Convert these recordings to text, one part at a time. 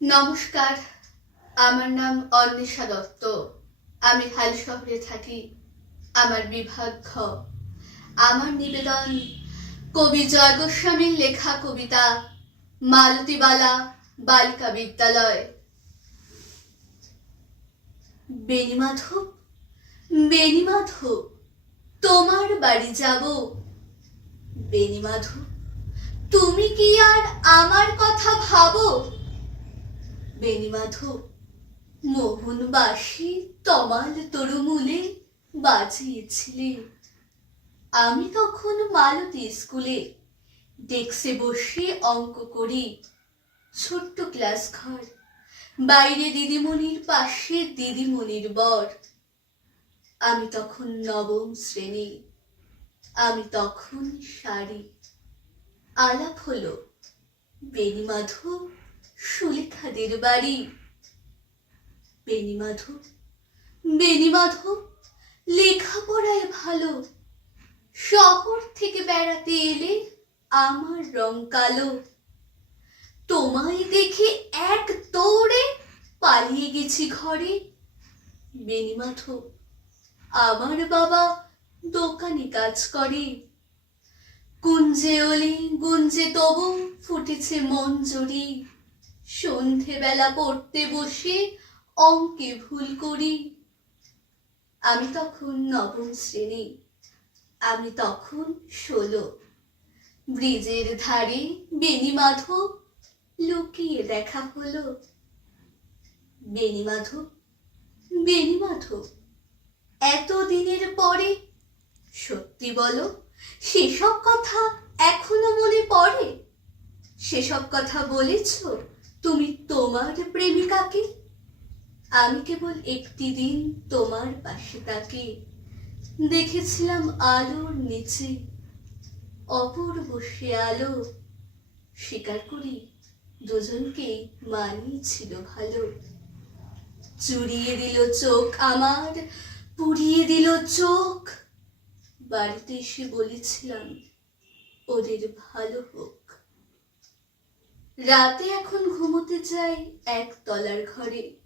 নমস্কার, আমার নাম অন্বেষা দত্ত। আমি হাল শহরে থাকি, আমার বিভাগ ঘ। আমার নিবেদন কবি জয়গোস্বামীর লেখা কবিতা মালতীবালা বালিকা বিদ্যালয়। বেণীমাধব বেণীমাধব তোমার বাড়ি যাব। বেণীমাধব তুমি কি আর আমার কথা ভাবো? বেণীমাধব মোহনবাসী তমাল তরুমূলে বাজিয়েছিলে। আমি তখন মালতী স্কুলে ডেস্কে বসে অঙ্ক করি। ছোট্ট ক্লাস ঘর, বাইরে দিদিমণির পাশে দিদিমণির বর। আমি তখন নবম শ্রেণি, আমি তখন শাড়ি আলাপ হলো বেণীমাধব সুলেখাদের বাড়ি। বেণীমাধব বেণীমাধব, লেখাপড়ায় ভালো। শহর থেকে বেড়াতে এলে আমার রং কালো। তোমায় দেখে এক দৌড়ে পালিয়ে গেছি ঘরে। বেণীমাধব, আমার বাবা দোকানে কাজ করে। কুঞ্জে ওলে গুঞ্জে তবু ফুটেছে মঞ্জরি সন্ধেবেলা পড়তে বসে অঙ্কে ভুল করি। আমি তখন নবম শ্রেণি, আমি তখন ষোলো। ব্রিজের ধারে বেণীমাধব লুকিয়ে দেখা হলো। বেণীমাধব বেণীমাধব এত দিনের পরে? সত্যি বলো, সেসব কথা এখনও মনে পড়ে? সেসব কথা বলেছ? তুমি তোমার প্রেমিকাকে? আমি কেবল একটি দিন তোমার পাশে তাকে দেখেছিলাম আলোর নিচে। অপূর্ব সে আলো, স্বীকার করি দুজনকেই মানিয়েছিল ভালো। চুরিয়ে দিল চোখ আমার, পুড়িয়ে দিল চোখ। বাড়িতে এসে বলেছিলাম, ওদের ভালো হোক। রাতে এখন ঘুমোতে যাই এক তলার ঘরে।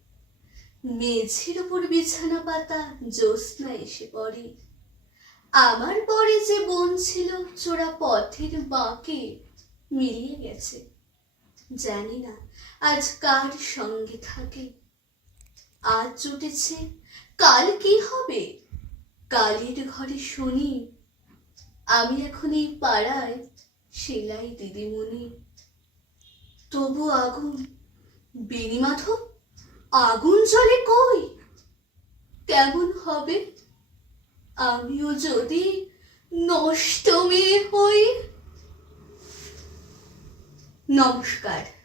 মেঝের উপর বিছানা পাতা জ্যোৎস্না এসে পড়ে। আমার পরে যে বোন ছিল, চোরা পথের বাঁকে মিলিয়ে গেছে। জানি না আজ কার সঙ্গে থাকে। আজ জুটেছে কাল কি হবে? কালের ঘরে শুনি, আমি এখন এই পাড়ায় সেলাই দিদিমণি। তবু আগুন। বেণীমাধব আগুন জলে কই? কেমন হবে? আমিও যদি নষ্ট মেয়ে হই। নমস্কার।